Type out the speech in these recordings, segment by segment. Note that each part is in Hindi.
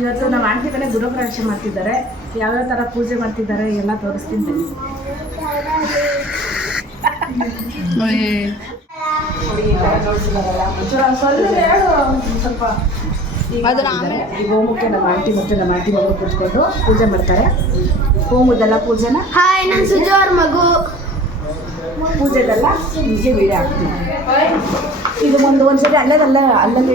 ಇವತ್ತು ನಮ್ಮ ಆಂಟಿ ಮನೆ ಗೃಹಪ್ರವೇಶ ಮಾಡ್ತಿದ್ದಾರೆ. ಯಾವ್ಯಾವ ಥರ ಪೂಜೆ ಮಾಡ್ತಿದ್ದಾರೆ ಎಲ್ಲ ತೋರಿಸ್ತೀನಿ ಸ್ವಲ್ಪ. ಈ ಹೋಮಕ್ಕೆ ನಮ್ಮ ಆಂಟಿ ಮತ್ತು ನಮ್ಮ ಆಂಟಿ ಮಗಳು ಕೂತ್ಕೊಂಡು ಪೂಜೆ ಮಾಡ್ತಾರೆ. ಹೋಮದೆಲ್ಲ ಪೂಜೆನ? ಹಾಯ್ ನಾನು ಸುಜು ಅವ್ರ ಮಗು. ಪೂಜೆದೆಲ್ಲ ನಿಜ ವಿಡಿಯೋ ಹಾಕ್ತೀನಿ ಇದು ಒಂದು ಒಂದ್ಸರಿ ಅಲ್ಲದಲ್ಲ ಅಲ್ಲಲ್ಲಿ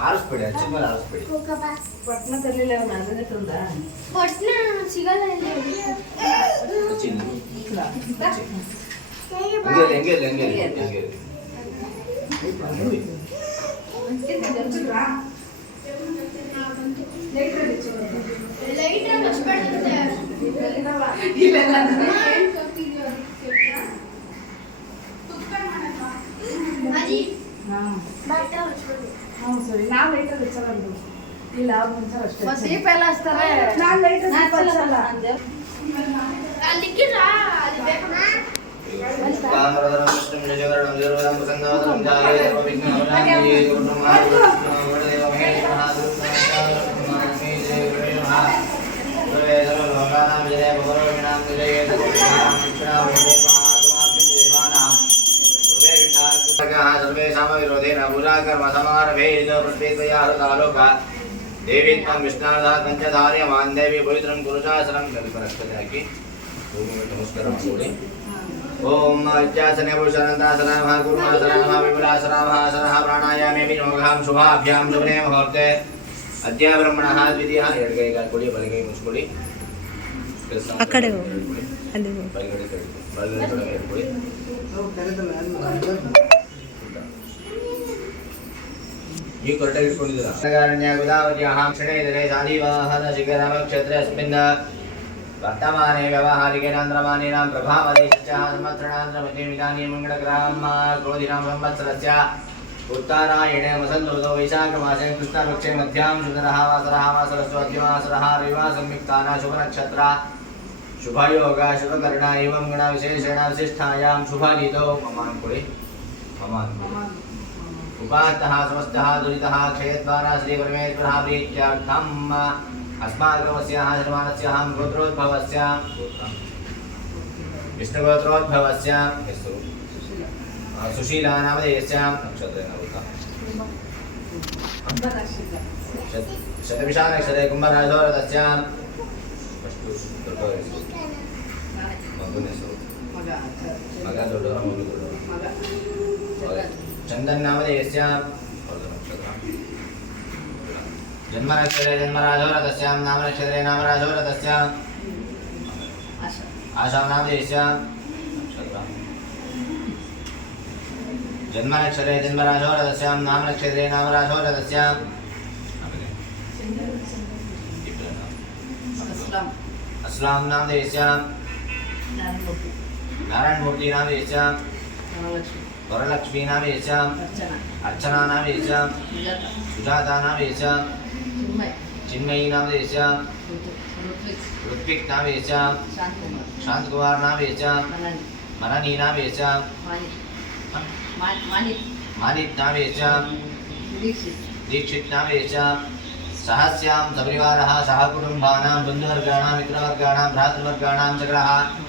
ಆರಿಸ್ಬೇಡಿ ಹಚ್ಚಿ ಮೇಲೆ ಆರಿಸ್ಬೇಡಿ ಪಟ್ನ ತರಲಿಲ್ಲ ನನಗೆ ತಂದ ಪಟ್ನ ಸಿಗಲ್ಲ ಇಲ್ಲಿ. ಹಚ್ಚಿ ಹಂಗೆ ಹಂಗೆ ಹಂಗೆ ಹಂಗೆ ಲೈಟ್ ಹಚ್ಬಾರ್ದಂತೆ. ಅಜ್ಜಿ, ಹಾಂ ಬಟ್ಟೆ ಹಚ್ಬಿಡು. ಹ್ಞೂ ಸರಿ ನಾವು ಲೈಟಲ್ಲಿ ಹಚ್ಚಲ್ಲ ಇಲ್ಲ ಅವ್ರು ಮುಂಚೆ ಅಷ್ಟೇ ಮತ್ತೆ ದೀಪ ಎಲ್ಲ ಹಚ್ತಾರೆ ನಾನು ಲೈಟಲ್ಲಿ ಹಚ್ಚಲ್ಲ ಅಲ್ಲಿ ಇಕ್ಕಿದ್ರಾ? ಅಲ್ಲಿ ಬೇಕು. ಕಾಮರದರಂ ಪೂಜಾಕರ್ಮ ಸಮಾರಭೇದ ಪ್ರತ್ಯೇಕಯಾ ಹೃತಾಲೋಕ ದೇವಿ ತ್ವಂ ವಿಷ್ಣಾರ್ಧಾ ಪಂಚಧಾರ್ಯಮಾನ್ ದೇವಿ ಪವಿತ್ರಂ ಕುರುಶಾಸನಂ ಕಲ್ಪರಕ್ಷತೆ ಹಾಕಿ ಭೂಮಿಗೆ ನಮಸ್ಕಾರ ಮಾಡಿ ಓಂ ಅಜ್ಜಾಸನೆ ಪುರುಷಾನಂದಾಸನಃ ಗುರುಮಾಸನಃ ವಿಮಲಾಸನಃ ಸನಃ ಪ್ರಾಣಾಯಾಮೇ ವಿನಿಯೋಗಾಂ ಶುಭಾಭ್ಯಾಂ ಶುಭನೇ ಮುಹೂರ್ತೆ ಅದ್ಯ ಬ್ರಹ್ಮಣಃ ದ್ವಿತೀಯ ಎಡಗೈ ಕಾಲ್ಕೊಡಿ ಬಲಗೈ ಮುಚ್ಕೊಳ್ಳಿ ಆ ಕಡೆ ಹೋಗು. ಅಲ್ಲಿ ಹೋಗು. ಬಲಗಡೆ ಕಡೆ ಬಲಗಡೆ ಈ ಕೊರಟಾಗಿ ಇಟ್ಕೊಂಡಿದ್ದೀರಾ ಕಾರಣ್ಯ ಗೋದಾವರ್ಯಾಂ ಕ್ಷಣೇದರೆ ಶಾಲಿವಾಹನ ಶಿಖರಮ ಕ್ಷೇತ್ರ ಅಸ್ಮಿನ್ वर्तमाने व्यवहारिके नान्द्रमानीनां प्रभावदेशस्य संवत्सरान्द्रमतिमिदानीं मङ्गलग्रहं क्रोधिनां संवत्सरस्य उत्तरायणे वसन्तोदो वैशाखमासे कृष्णपक्षे मध्यां शुभरः वासरः वासरस्तु अद्यवासरः रविवा संयुक्ताना शुभनक्षत्र शुभयोग शुभकर्ण एवं गुणविशेषेण विशिष्टायां शुभनीतौ ममान्कुळि ममान्कुळि उपात्तः समस्तः दुरितः क्षयद्वारा श्रीपरमेश्वरः प्रीत्यार्थम्। अस्माकमस्याः श्रमाणस्याहं गोत्रोद्भवस्य। विष्णुगोत्रोद्भवस्य। सुशीला। नामधेयस्य शतविशा नक्षत्रे कुम्भराजोरथस्य मग चन्दन्नामदेवस्यां जन्मनक्षत्रे जन्मराजो राजो नामनक्षत्रे आशा। जन्म आशां जन्म जन्मनक्षत्रे जन्मराजो नाम नामनक्षत्रे नामराजो रथस्यां अस्लां नामदेवस्यां नारायणमूर्ति नामदेवस्यां वरलक्ष्मी नामधेयस्य अर्चना। नामधेयस्य सुजाता चिन्मयी। नामधेयस्य ऋत्विक नामधेयस्य शान्तकुमार नामधेयस्य मननी। नामधेयस्य मानित नामधेयस्य दीक्षित। नामधेयस्य सहस्यां सपरिवारः सहकुटुम्बानां बन्धुवर्गाणां मित्रवर्गाणां भ्रातृवर्गाणां सकलः क्षेमस्थैर्यधैर्यविजाविराभ्यः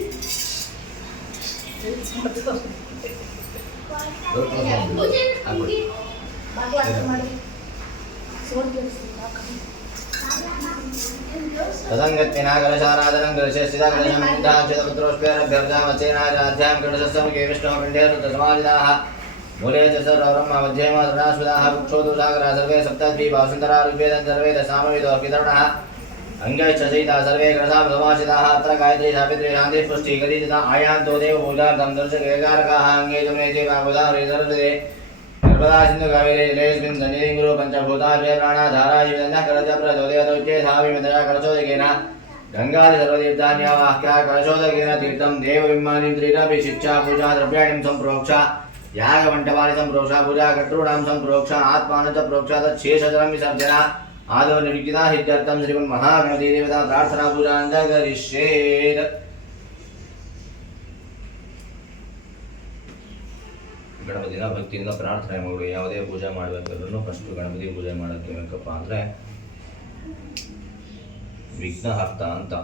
कलशे स्थिता कलशमिन्दाक्षतपुत्रोष्प्यरभ्यर्जामचेनाजाध्यां कलशस्समुखे विष्णुपिण्डे मूले च सर्वब्रह्म मध्ये सर्वे सप्तद्वीपा ऋग्वेदं सर्वे दशामविदो अङ्गैश्च सहिता सर्वे कलशां समाशिताः अत्र गायत्री सावित्री शान्तिः पुष्टिः आयान्तो देव दर्शकेकारकाः अङ्गे च मे चे बाबुधा नर्मदा सिन्धु कावेरी जलेस्मिन् सन्निधिं कुरु पञ्चभूताभ्य प्राणाधारा जीवनः प्रचोदयतोच्चे धाविमतया कलशोदकेन गङ्गादि सर्वतीर्थान्यावाह्या कलशोदकेन तीर्थं देवबिम्बानिं त्रिरपि शिक्षा पूजा द्रव्याणिं सम्प्रोक्ष। यागमण्डपानि सम्प्रोक्ष, पूजा प्रोक्ष विसर्जन। आदौ निर्विघ्ना हित्यर्थं श्रीमन्महागणपति देवता प्रार्थना पूजां च करिष्येत् ಗಣಪತಿನ ಭಕ್ತಿಯಿಂದ ಪ್ರಾರ್ಥನೆ ಮಾಡಿ ಯಾವುದೇ ಪೂಜೆ ಮಾಡಬೇಕಾದ್ರೂ ಫಸ್ಟ್ ಗಣಪತಿ ಪೂಜೆ ಮಾಡೋಕ್ಕೆ ಬೇಕಪ್ಪ ಅಂದರೆ ವಿಘ್ನಹರ್ತ ಅಂತ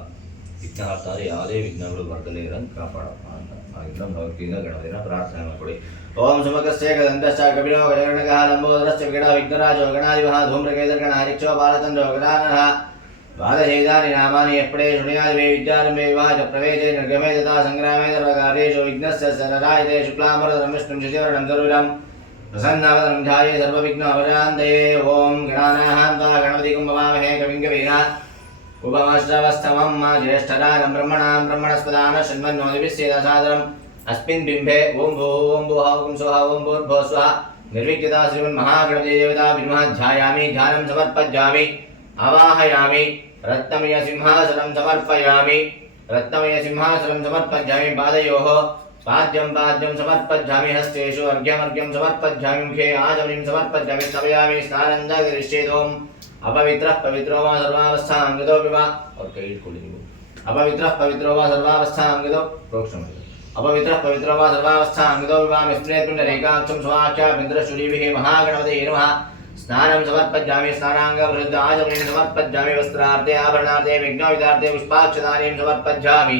ವಿಘ್ನಹರ್ತಾರೆ ಯಾವುದೇ ವಿಘ್ನಗಳು ಬರದಲೇ ಇರೋದು ಕಾಪಾಡಪ್ಪ ಅಂತ. ಇಲ್ಲೊಂದು ಭಗವದ್ಗೀತ ಗಣದಿನ ಪ್ರಾರ್ಥನೆ ಮಾಡಿಕೊಡಿ ಓಂ ಸುಮಕಸ್ಯ ಗದಂತಶ್ಚ ಕಪಿಲೋ ಗಣಗಣಗಃ ಲಂಬೋದರಶ್ಚ ವಿಗಡ ವಿಘ್ನರಾಜೋ ಗಣಾದಿವಃ ಧೂಮ್ರಕೇತರ್ಗಣ ಹರಿಕ್ಷೋ ಬಾಲಚಂದ್ರೋ ಗಣಾನಃ ಬಾಧಹೇದಾನಿ ನಾಮಾನಿ ಎಪ್ಪಡೆ ಶೃಣಿಯಾದಿವೆ ವಿದ್ಯಾರಂಭೆ ವಿವಾಜ ಪ್ರವೇಶೆ ನಿರ್ಗಮೇ ತಥಾ ಸಂಗ್ರಾಮೇ ಸರ್ವಕಾರ್ಯೇಷು ವಿಘ್ನಸ್ಯ ಸರರಾಯಿತೆ ಶುಕ್ಲಾಮರದಂ ವಿಷ್ಣುಂ ಶಶಿವರಣಂ ಗರುಡಂ ಪ್ರಸನ್ನಾವತಂ ಧ್ಯಾಯೇ ಸರ್ವವಿಘ್ನ ಅವರಾಂತಯೇ ಓಂ ಗಣಾನಾಹಾಂತ ಗಣಪತಿ ಕುಂಭವಾಮಹೇ ಕವಿಂಗವೀನಾ. उपमश्रवस्तमं मा ज्येष्ठरागं ब्रह्मणां ब्रह्मणस्पदान शृण्वन्नोदिभिस्येदसादरम् अस्मिन् बिम्बे ॐ भो ॐ भुवः ॐ स्वः ॐ भूर्भुवः स्वः निर्विद्यता श्रीमन्महागणपति देवता विद्मः ध्यायामि ध्यानं समर्पयामि आवाहयामि रत्नमय सिंहासनं समर्पयामि रत्नमय सिंहासनं समर्पयामि पादयोः पाद्यं पाद्यं समर्पयामि हस्तेषु अर्घ्यमर्घ्यं समर्पयामि मुखे आचमनीं समर्पयामि स्तवयामि स्नानं च करिष्येतोम् अपवित्रः पवित्रो वा सर्वावस्थां गतो विवा और कई खोली नहीं अपवित्रः पवित्रो वा सर्वावस्थां गतो अपवित्रः पवित्रो वा सर्वावस्थां गतो विवा मिस्त्रे पुण्यरेकाक्षं स्वाख्या बिन्द्रशूलिभिः महागणपते नमः स्नानं समर्पयामि आचमनीं समर्पयामि वस्त्रार्थे आभरणार्थे विघ्नविदार्थे पुष्पाक्षदानीं समर्पयामि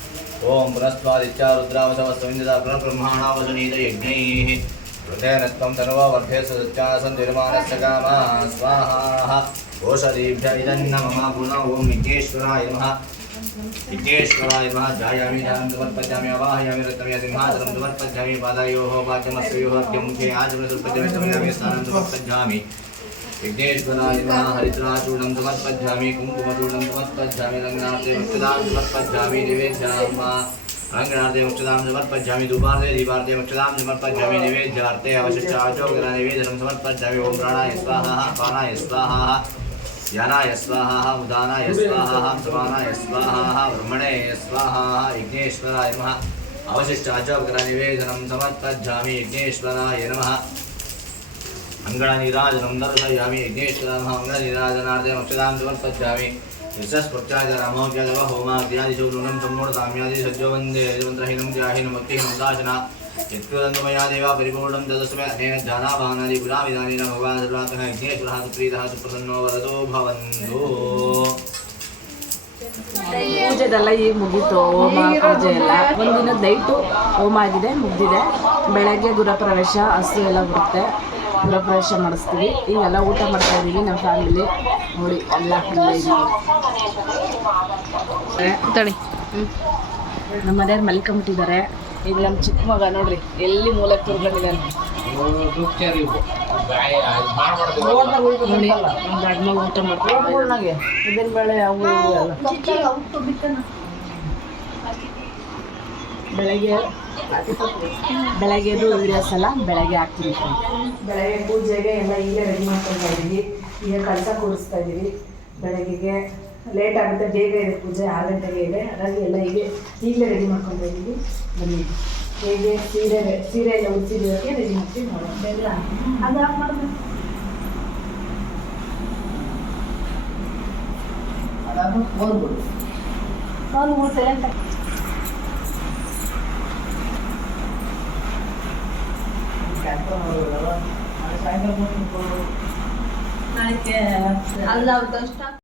पुनर्ब्रह्माणावसनीत यज्ञैः हृदयन त्वं तनुवा कामा स्वाहा ओषधीभ्य इदन्न मम गुण ॐ विघ्नेश्वराय नमः। विघ्नेश्वराय नमः। ध्यायामि ध्यानं समर्पयामि अवाहयामि रत्नमय सिंहासनं समर्पयामि पादयोः स्नानं समर्पयामि विघ्नेश्वराय नमः, हरिद्राचूर्णं समर्पयामि कुङ्कुमचूर्णं समर्पयामि रङ्गनाथे भक्तदां समर्पयामि निवेद्याम् रङ्गनाथे मोक्षदां समर्पयामि धूपार्थे दीपार्थे मोक्षदां समर्पयामि निवेद्यार्थे अवशिष्ट निवेदनं समर्पयामि ॐ प्राणाय स्वाहा, पानाय स्वाहा, यानाय स्वाहा, उदानाय स्वाहा, समानाय स्वाहा, ब्रह्मणे स्वाहा यज्ञेश्वराय नमः। अवशिष्ट आचोग्र निवेदनं समर्पयामि यज्ञेश्वराय नमः। ಅಂಗಳನಿರಾಜನಂ ದರ್ಶಯಾಮಿ ಯಜ್ಞೇಶ್ವರಂ ಅಂಗಳನಿರಾಜನಾರ್ದೆ ಮಕ್ಷದಾಂ ಸಮರ್ಪಚ್ಚಾಮಿ ಯಶಸ್ಪೃಚ್ಚಾಜ ರಾಮೋಜಗವ ಹೋಮಾದ್ಯಾದಿ ಶೌನಂ ಸಂಮೂಢಧಾಮ್ಯಾದಿ ಸಜ್ಜೋ ವಂದೇ ಮಂತ್ರಹೀನಂ ಜಾಹೀನಂ ಭಕ್ತಿಹೀನಂ ದಾಶನ ಯತ್ಕೃದಂದು ಮಯಾ ದೇವ ಪರಿಪೂರ್ಣಂ ತದಸ್ಮೆ ಅನೇನ ಜಾನಾಭಾನಾದಿ ಗುಲಾವಿದಾನೇನ ಭಗವಾನ್ ಸರ್ವಾತಃ ಯಜ್ಞೇಶ್ವರಃ ಸುಪ್ರೀತಃ ಸುಪ್ರಸನ್ನೋ ವರದೋ ಭವಂದು ಪೂಜೆದೆಲ್ಲ ಈಗ ಮುಗೀತು, ಹೋಮ, ಪೂಜೆ ಎಲ್ಲ. ಒಂದಿನ ನೈಟು ಹೋಮ ಆಗಿದೆ, ಮುಗ್ದಿದೆ. ಬೆಳಗ್ಗೆ ಗೃಹ ಪ್ರವೇಶ, ಹಸು ಎಲ್ಲ ಬರುತ್ತೆ. ಗೃಹಪ್ರವೇಶ ಮಾಡಿಸ್ತೀವಿ ಈಗೆಲ್ಲ ಊಟ ಮಾಡ್ತಾ ಇದ್ದೀವಿ ನಮ್ಮ ಫ್ಯಾಮಿಲಿ ನೋಡಿ ಎಲ್ಲ ತಡಿ. ನಮ್ಮ ಮನೆಯವ್ರು ಮಲ್ಕೊಂಬಿಟ್ಟಿದ್ದಾರೆ ಈಗ ನಮ್ಮ ಚಿಕ್ಕ ಮಗ ನೋಡ್ರಿ ಎಲ್ಲಿ ಮೂಲಕ್ಕೆ ತಿರ್ಕೊಂಡಿದ್ದಾನೆ ನೋಡಿ ನಮ್ಮ ದೊಡ್ಡ ಮಗ ಊಟ ಮಾಡ್ತಾರೆ. ಬೇಳೆ ಅವು ಬೆಳಗ್ಗೆ ಬೆಳಗ್ಗೆದು ವೀಡಿಯೋಸ್ ಎಲ್ಲ ಬೆಳಗ್ಗೆ ಹಾಕ್ತೀನಿ. ಬೆಳಗ್ಗೆ ಪೂಜೆಗೆ ಎಲ್ಲ ಈಗಲೇ ರೆಡಿ ಮಾಡ್ಕೊಳ್ತಾ ಇದ್ದೀವಿ ಈಗ ಕಳಸ ಕೂರಿಸ್ತಾ ಇದ್ದೀವಿ ಬೆಳಗ್ಗೆಗೆ ಲೇಟ್ ಆಗುತ್ತೆ ಬೇಗ ಇದೆ ಪೂಜೆ ಆರು ಗಂಟೆಗೆ ಇದೆ. ಹಾಗಾಗಿ ಎಲ್ಲ ಹೀಗೆ ಈಗಲೇ ರೆಡಿ ಮಾಡ್ಕೊಳ್ತಾ ಇದ್ದೀವಿ ಬನ್ನಿ. ಹೇಗೆ ಸೀರೆ ಸೀರೆ ಎಲ್ಲ ಉಡ್ಸಿದ್ದಕ್ಕೆ ರೆಡಿ ಮಾಡ್ತೀವಿ. ನೋಡೋಣ. ಎಲ್ಲ ಅದು ಆಫ್ ಮಾಡೋದು ಅದಾದ್ಮೇಲೆ ಒಂದು ಒಂದು ಮೂರು ಸೆಕೆಂಡ್ ಸಾಯಂಕಾಲ ಅಲ್ಲ ಅವ್ರದ್ದು ಅಷ್ಟ